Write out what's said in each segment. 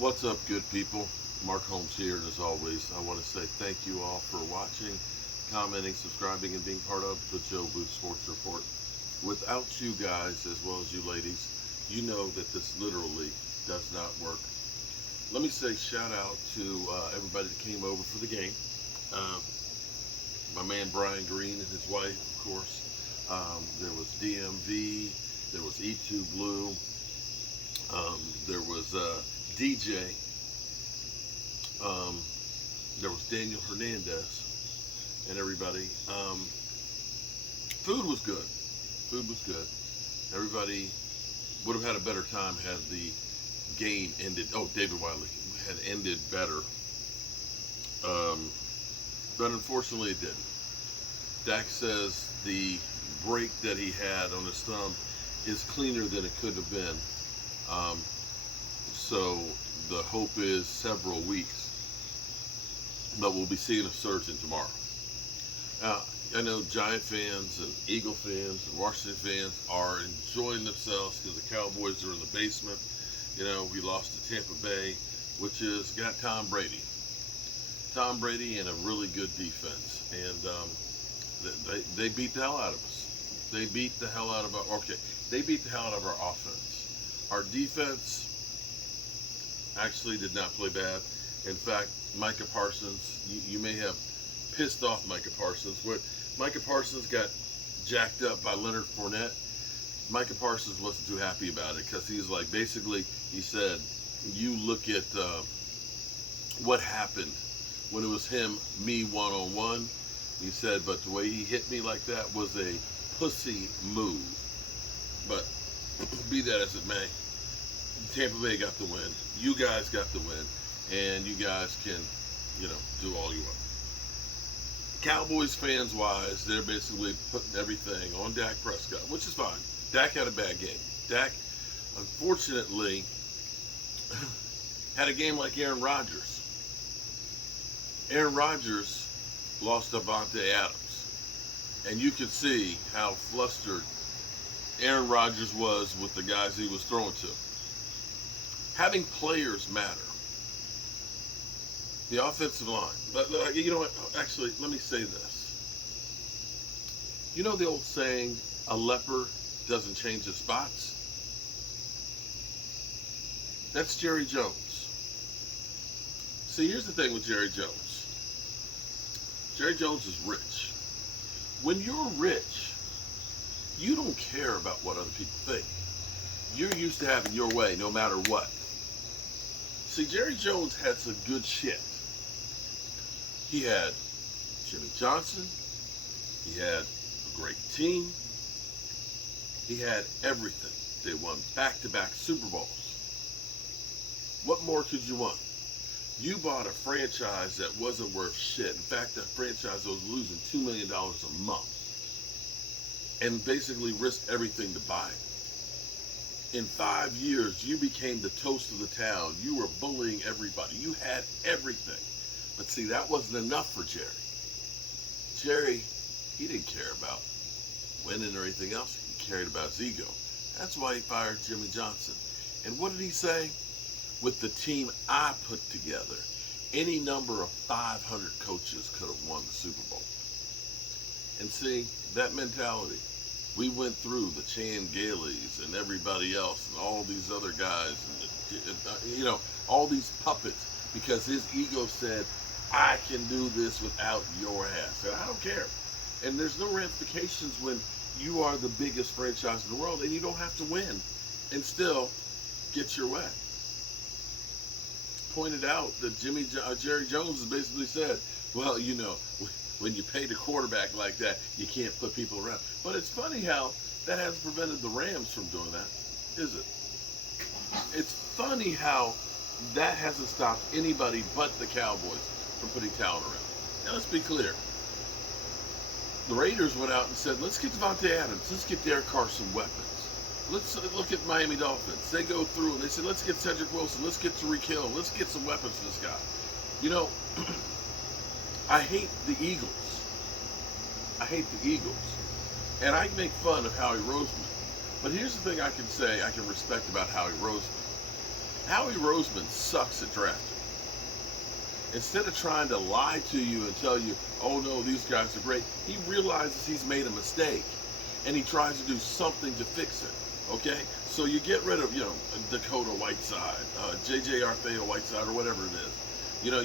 What's up, good people? Mark Holmes here, and as always, I want to say thank you all for watching, commenting, subscribing, and being part of the Joe Booth Sports Report. Without you guys, as well as you ladies, you know that this literally does not work. Let me say shout out to everybody that came over for the game. Uh, my man Brian Green and his wife, of course. There was DMV, there was E2 Blue, there was DJ, there was Daniel Hernandez, and everybody. Food was good. Food was good. Everybody would have had a better time had the game ended. Oh, David Wiley had ended better. But unfortunately it didn't. Dak says the break that he had on his thumb is cleaner than it could have been. So the hope is several weeks. But we'll be seeing a surgeon tomorrow. I know Giant fans and Eagle fans and Washington fans are enjoying themselves because the Cowboys are in the basement. You know, we lost to Tampa Bay, which has got Tom Brady. Tom Brady and a really good defense. And they beat the hell out of us. They beat the hell out of our offense. Our defense actually did not play bad. In fact, Micah Parsons, you may have pissed off Micah Parsons. Where Micah Parsons got jacked up by Leonard Fournette, Micah Parsons wasn't too happy about it because he's like, basically, he said, you look at what happened when it was him, me one-on-one. He said, but the way he hit me like that was a pussy move. But be that as it may, Tampa Bay got the win. You guys got the win. And you guys can, do all you want. Cowboys fans wise, they're basically putting everything on Dak Prescott, which is fine. Dak had a bad game. Dak, unfortunately, had a game like Aaron Rodgers. Aaron Rodgers lost Davante Adams. And you could see how flustered Aaron Rodgers was with the guys he was throwing to. Having players matter. The offensive line. But you know what? Actually, let me say this. You know the old saying, a leper doesn't change his spots? That's Jerry Jones. See, here's the thing with Jerry Jones. Jerry Jones is rich. When you're rich, you don't care about what other people think. You're used to having your way no matter what. See, Jerry Jones had some good shit. He had Jimmy Johnson. He had a great team. He had everything. They won back-to-back Super Bowls. What more could you want? You bought a franchise that wasn't worth shit. In fact, that franchise was losing $2 million a month. And basically risked everything to buy it. In 5 years, you became the toast of the town. You were bullying everybody. You had everything. But see, that wasn't enough for Jerry. Jerry, he didn't care about winning or anything else. He cared about his ego. That's why he fired Jimmy Johnson. And what did he say? With the team I put together, any number of 500 coaches could have won the Super Bowl. And see, that mentality. We went through the Chan Galeys and everybody else and all these other guys and, all these puppets because his ego said, I can do this without your ass. And I don't care. And there's no ramifications when you are the biggest franchise in the world and you don't have to win and still get your way. Pointed out that Jerry Jones has basically said, well, when you pay the quarterback like that, you can't put people around. But it's funny how that hasn't prevented the Rams from doing that, is it? It's funny how that hasn't stopped anybody but the Cowboys from putting talent around. Now, let's be clear. The Raiders went out and said, let's get Davante Adams. Let's get Derek Carr some weapons. Let's look at Miami Dolphins. They go through and they said, let's get Cedric Wilson. Let's get Tyreek Hill. Let's get some weapons for this guy. I hate the Eagles. And I make fun of Howie Roseman. But here's the thing I can say I can respect about Howie Roseman. Howie Roseman sucks at drafting. Instead of trying to lie to you and tell you, oh no, these guys are great, he realizes he's made a mistake and he tries to do something to fix it. Okay? So you get rid of, Dakota Whiteside, JJ Arthea-Whiteside, or whatever it is.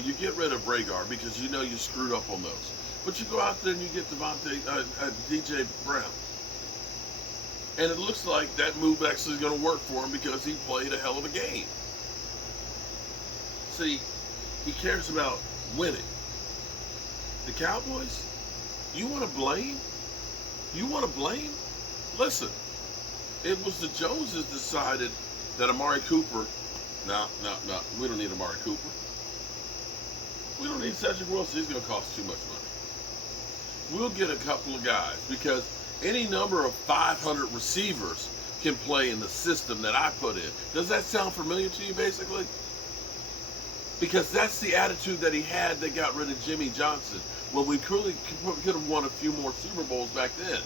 You get rid of Bragar because you know you screwed up on those. But you go out there and you get DJ Brown. And it looks like that move actually is going to work for him because he played a hell of a game. See, he cares about winning. The Cowboys, you want to blame? You want to blame? Listen, it was the Joneses decided that Amari Cooper, no, we don't need Amari Cooper. We don't need Cedric Wilson. He's going to cost too much money. We'll get a couple of guys because any number of 500 receivers can play in the system that I put in. Does that sound familiar to you, basically? Because that's the attitude that he had that got rid of Jimmy Johnson when we could have won a few more Super Bowls back then.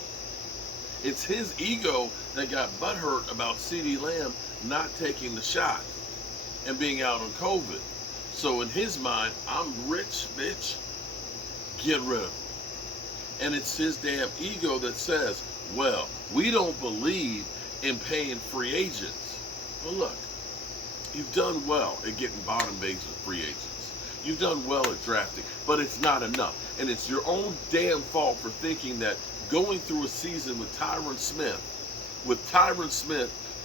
It's his ego that got butthurt about CeeDee Lamb not taking the shot and being out on COVID. So in his mind, I'm rich, bitch. Get rid of him. And it's his damn ego that says, well, we don't believe in paying free agents. Well, look, you've done well at getting bottom base with free agents. You've done well at drafting, but it's not enough. And it's your own damn fault for thinking that going through a season with Tyron Smith,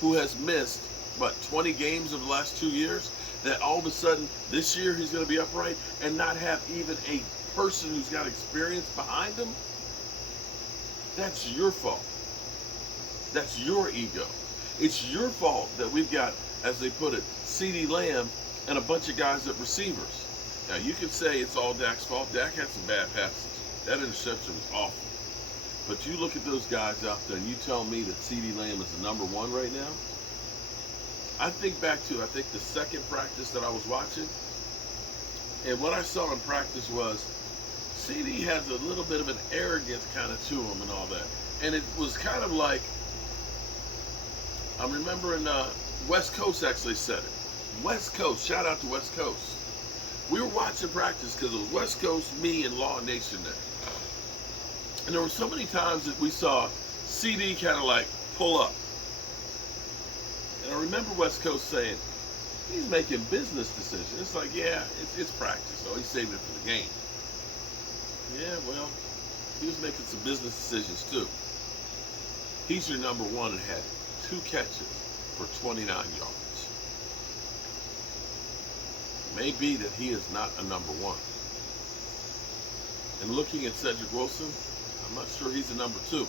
who has missed, 20 games of the last 2 years, that all of a sudden this year he's going to be upright and not have even a person who's got experience behind him. That's your fault. That's your ego. It's your fault that we've got, as they put it, CeeDee Lamb and a bunch of guys at receivers. Now you can say it's all Dak's fault. Dak had some bad passes. That interception was awful. But you look at those guys out there and you tell me that CeeDee Lamb is the number one right now. I think back to, the second practice that I was watching. And what I saw in practice was CeeDee has a little bit of an arrogance kind of to him and all that. And it was kind of like, I'm remembering West Coast actually said it. West Coast, shout out to West Coast. We were watching practice because it was West Coast, me, and Law Nation there. And there were so many times that we saw CeeDee kind of like pull up. And I remember West Coast saying, he's making business decisions. It's like, yeah, it's practice, so he's saving it for the game. Yeah, well, he was making some business decisions too. He's your number one and had 2 catches for 29 yards. It may be that he is not a number one. And looking at Cedric Wilson, I'm not sure he's a number 2.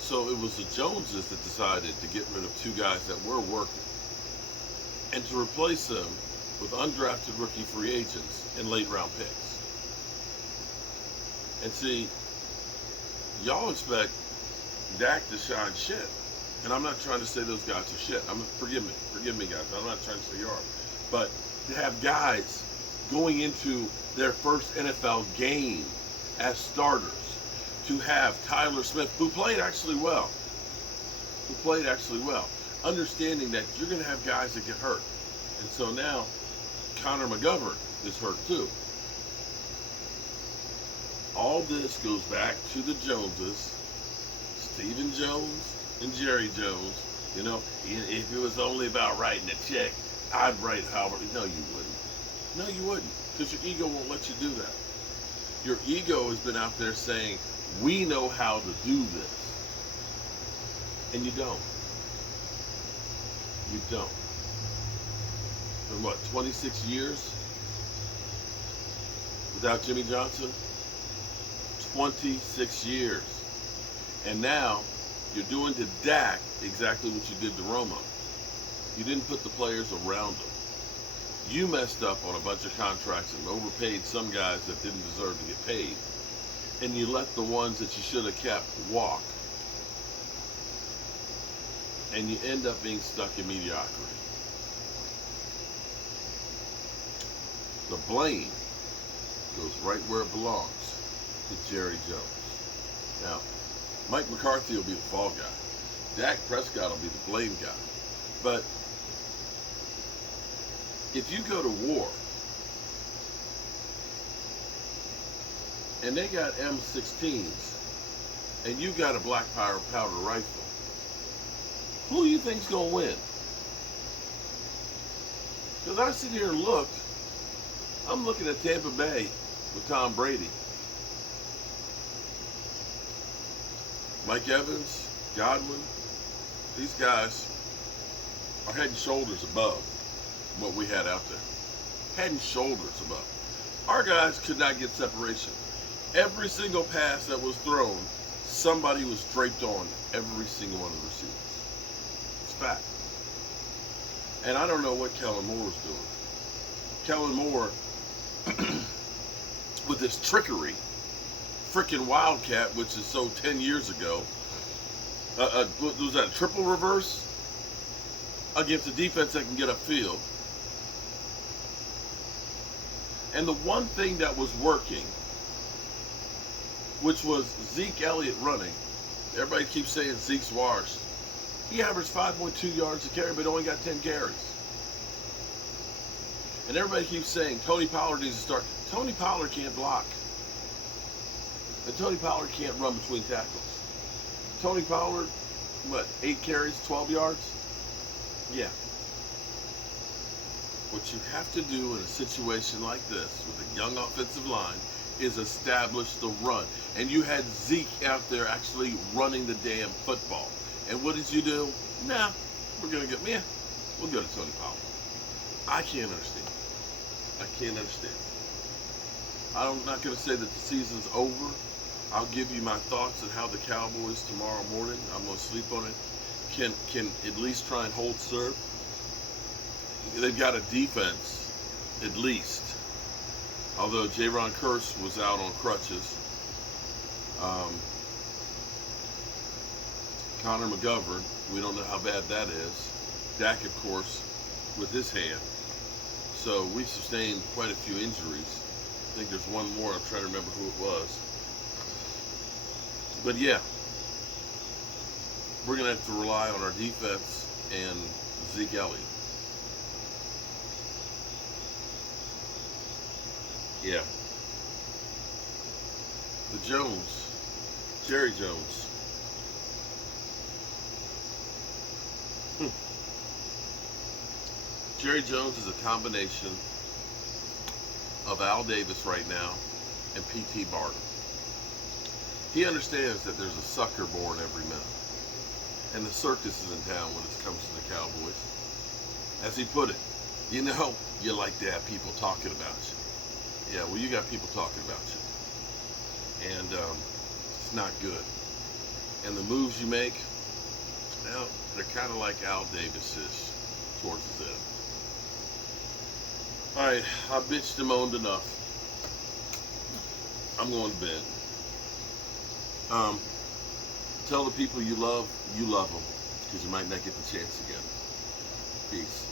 So it was the Joneses that decided to get rid of 2 guys that were working and to replace them with undrafted rookie free agents and late round picks. And see, y'all expect Dak to shine shit. And I'm not trying to say those guys are shit. Forgive me guys, I'm not trying to say you are. But to have guys going into their first NFL game as starters, to have Tyler Smith, who played actually well, understanding that you're going to have guys that get hurt. And so now Connor McGovern is hurt too. All this goes back to the Joneses, Stephen Jones and Jerry Jones. If it was only about writing a check, I'd write Howard. No, you wouldn't. No, you wouldn't, because your ego won't let you do that. Your ego has been out there saying, we know how to do this. And you don't. You don't. In 26 years without Jimmy Johnson? 26 years. And now you're doing to Dak exactly what you did to Romo. You didn't put the players around him. You messed up on a bunch of contracts and overpaid some guys that didn't deserve to get paid. And you let the ones that you should have kept walk. And you end up being stuck in mediocrity. The blame goes right where it belongs, to Jerry Jones. Now, Mike McCarthy will be the fall guy. Dak Prescott will be the blame guy. But if you go to war and they got M16s and you got a black powder rifle, who do you think's gonna win? Because I sit here and look, I'm looking at Tampa Bay with Tom Brady, Mike Evans, Godwin. These guys are head and shoulders above what we had out there. Head and shoulders above. Our guys could not get separation. Every single pass that was thrown, somebody was draped on every single one of the receivers. It's fact. And I don't know what Kellen Moore was doing. Kellen Moore, with this trickery, freaking Wildcat, which is so 10 years ago, was that a triple reverse against a defense that can get upfield? And the one thing that was working, which was Zeke Elliott running. Everybody keeps saying Zeke's washed. He averaged 5.2 yards a carry, but only got 10 carries. And everybody keeps saying Tony Pollard needs to start. Tony Pollard can't block. And Tony Pollard can't run between tackles. Tony Pollard, what, 8 carries, 12 yards? Yeah. What you have to do in a situation like this with a young offensive line is establish the run. And you had Zeke out there actually running the damn football. And what did you do? Nah, we'll go to Tony Pollard. I can't understand. I can't understand. I'm not going to say that the season's over. I'll give you my thoughts on how the Cowboys tomorrow morning, I'm going to sleep on it, can at least try and hold serve. They've got a defense, at least. Although Jaron Kearse was out on crutches. Connor McGovern, we don't know how bad that is. Dak, of course, with his hand. So we sustained quite a few injuries. I think there's one more. I'm trying to remember who it was. But yeah, we're going to have to rely on our defense and Zeke Elliott. Yeah. The Jerry Jones. Jerry Jones is a combination of Al Davis right now and P.T. Barnum. He understands that there's a sucker born every minute. And the circus is in town when it comes to the Cowboys. As he put it, you know, you like to have people talking about you. Yeah, well, you got people talking about you. And it's not good. And the moves you make, well, they're kind of like Al Davis is towards his end. All right, I bitched and moaned enough. I'm going to bed. Tell the people you love them, because you might not get the chance again. Peace.